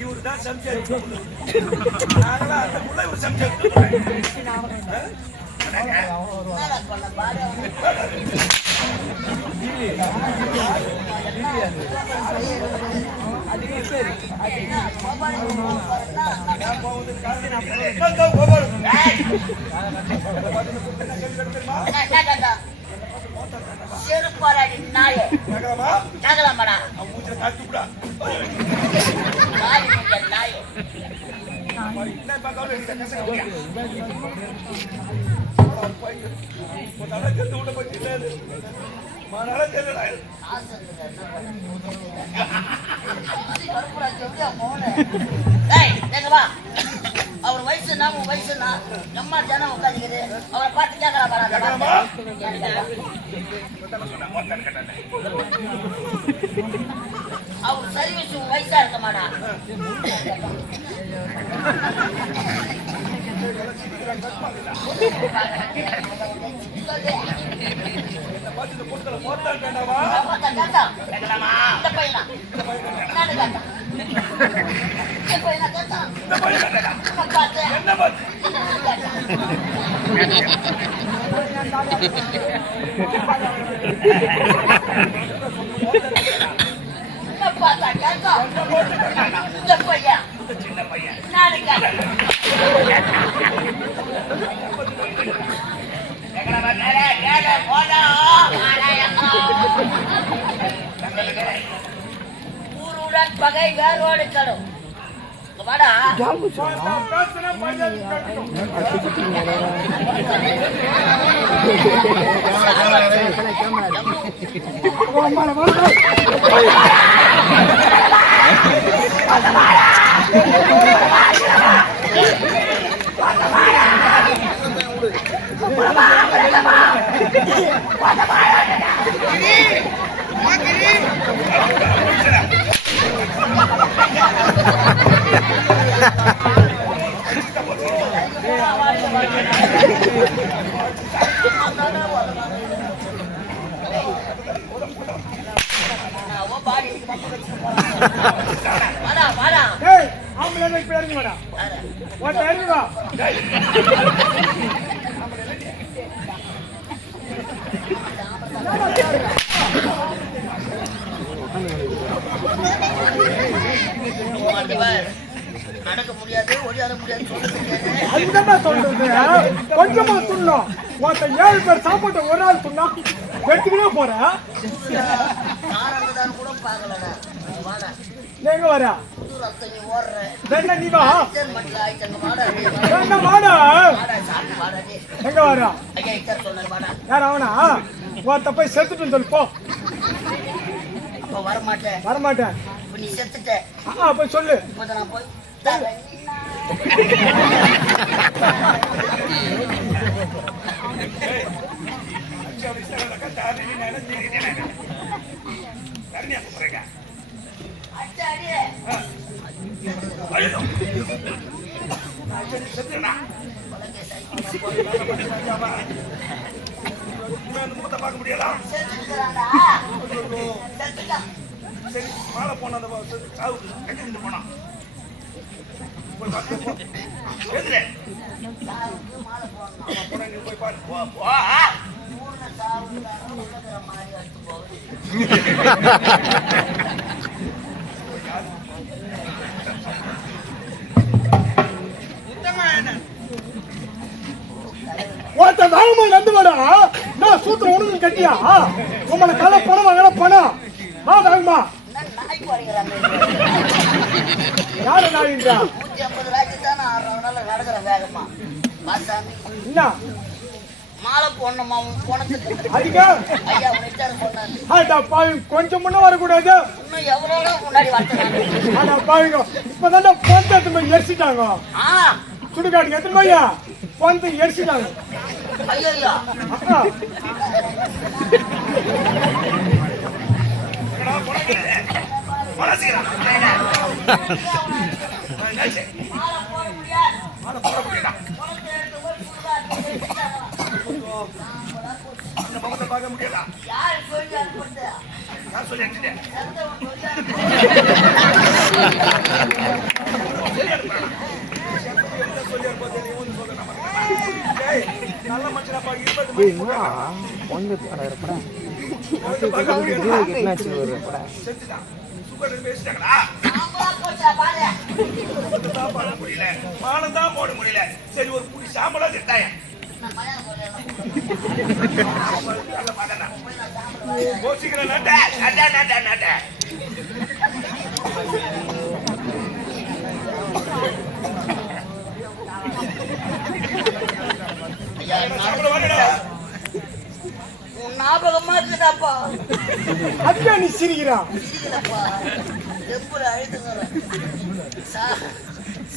இவருதான் சம்சாரிச்சு ஒரு சம்சாரிச்சு செருப்பாடி நாயே நகலாமாடா நாயே அவர் வயசுனா உன் வயசுனா நம்ம ஜனம் உட்காந்துக்குது அவரை பார்த்து கேட்கலாம். அவர் சர்வீஸ் உன் வயசா இருக்க மாடா. ஊருடன் பகை வேரோடு கடும் வாடா. நடக்க முடியாது ஒடியாத முடியாது சொல்றது. கொஞ்சமா துண்ணும் 7 பேர் சாப்பாட்டை ஒரு நாள் துண்ணா எடுத்துக்கிட்டே போற கூட பாக்கலடா. எங்க வர நீ வா எங்க வர யார் அவனா ஒருத்த போய் செத்துட்டு சொல்லு போ. வரமாட்டேன் நீ செத்துட்ட போய் சொல்லு. நான் போய் பார்க்க முடியாதா? சரி மாலை போன போனா போய் பாரு. நடந்து வாடா. நான் சூத்திர உனக்கு கட்டியா உங்களை கலை பணம் வாங்கல பணம் வாங்கம்மா. யாரு நாயின்றா கொஞ்சம் முன்ன வரக்கூடாது. இப்பதான் பொண்ணு எரிச்சிட்டாங்க. சுடுகாட்டுக்கு எத்தனை பையா பொண்ணு எரிச்சிட்டாங்க. அந்த முகத்தை பார்க்க முடியல. நான் சொல்லி அனுப்பிட்டேன். நல்ல மனுஷனா மானந்தான் போட முடியல. சரி ஒரு புடி சாம்பலா திட்டாய யோசிக்கிறேன். ஞாபகமா இருக்குதாப்பா? அக்கா நீ சிரிக்கிறா?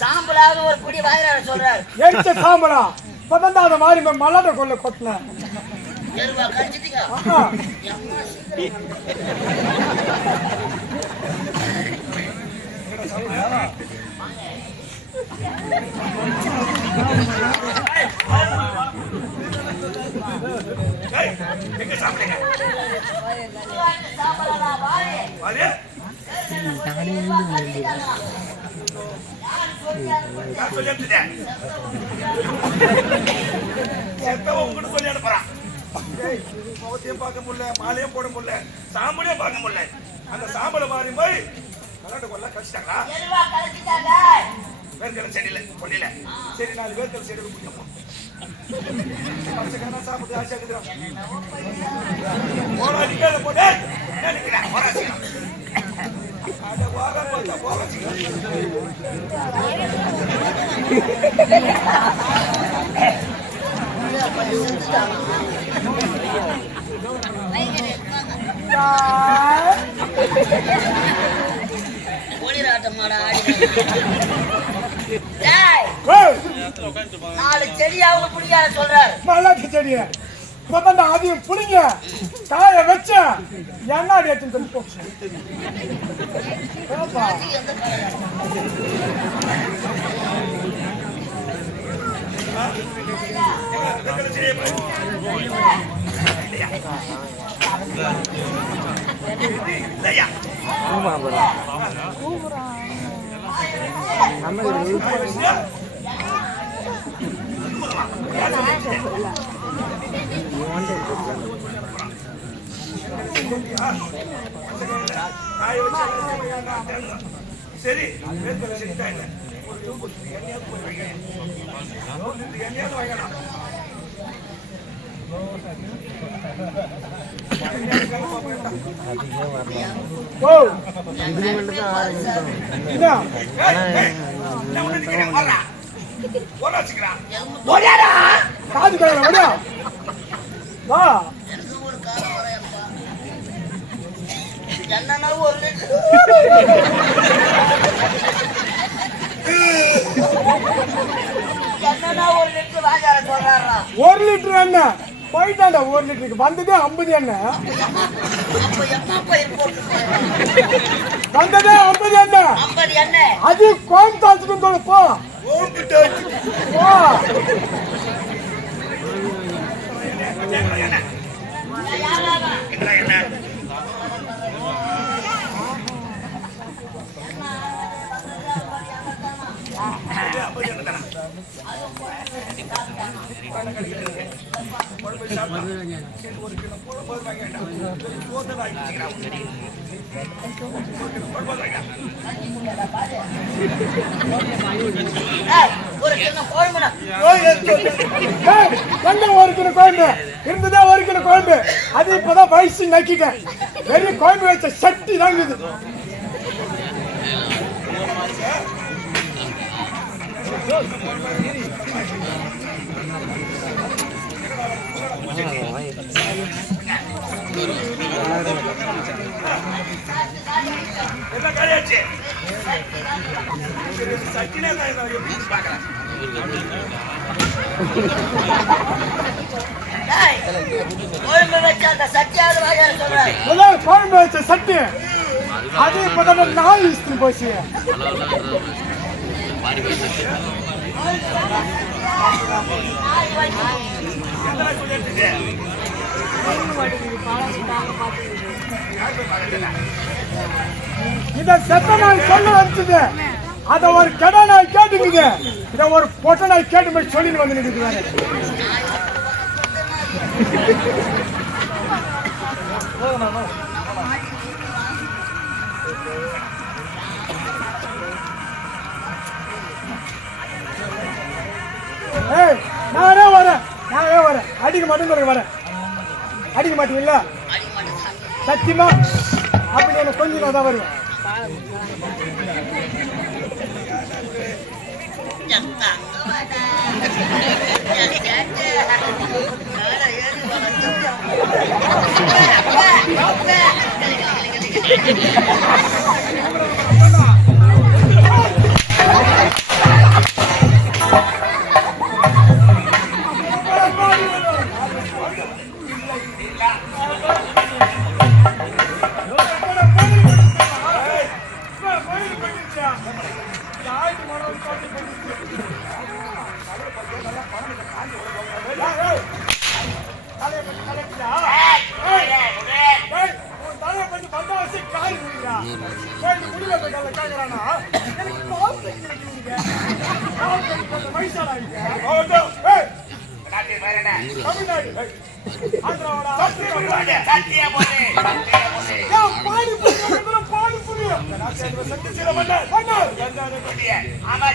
சாம்பலாக ஒரு புடி வாயிலார சொல்றாரு. எரிச்ச சாம்பலா? இப்பதான் அந்த மாதிரி மல்லாட்ட கொள்ள கொட்டினேன். சொல்லி அனுப்புறான். முகத்தையும் பார்க்க முடியல, மாலையும் போட முடியல, சாம்பலையும் பார்க்க முடியல. அந்த சாம்பலை மாறி போய் விளையாட்டு கொள்ள கழிச்சிட்டாங்களா? வேர்க்கடை செடியில கொண்டில சரி 4 வேர்க்கடை செடி குடிப்போம். சாப்பிட்டு ஆசைக்குறோம். போட்டு நினைக்கிறேன் நாலு செடியாவது பிடிக்காத சொல்றாரு. மல்லாட்டு செடிய இப்பதான் அதையும் புடிங்க காய வச்ச என்னாடி எடுத்து சொல்லி போச்சு. சரி என்னன்னா ஒரு லிட்டர் வாங்கார சொல்றாரா? 1 லிட்டர் என்ன போயிட்டாண்டா? 1 லிட்டருக்கு வந்ததே 50 எண்ணெய். வந்ததே 50 எண்ணெய். அது கோயம்புத்தூர் சொல்லு போ. இருந்ததா 1 கிலோ குழம்பு. அது இப்பதான் வயசு நக்கிட்டேன். வெறும் குழம்பு வச்ச சட்டி தாங்குது. என்ன காரியாச்சு சட்டினே பாக்கலாம் டேய், குழம்பு வச்ச அந்த சட்டியாவது வாயார சொல்றாரு. முதல் குழம்பு வச்ச சட்டி அது இப்பதான் நாலு இஸ்திரி போச்சு. என்ன சொல்லிட்டு இருக்கு? இத செத்த நாய் சொல்ல வச்சது அத ஒரு கெட நாய் கேட்டுக்குது. இத ஒரு பொட்ட நாய் கேட்டு போய் சொல்லிட்டு வந்து நிக்குது. ஏய் நானே வரேன் அடிக்க மாட்டேன் வரேன். அடிக்க மாட்டீங்களா சத்தியமா? அப்படி எனக்கு கொஞ்சம் நான் தான் வருவேன். ஆமா,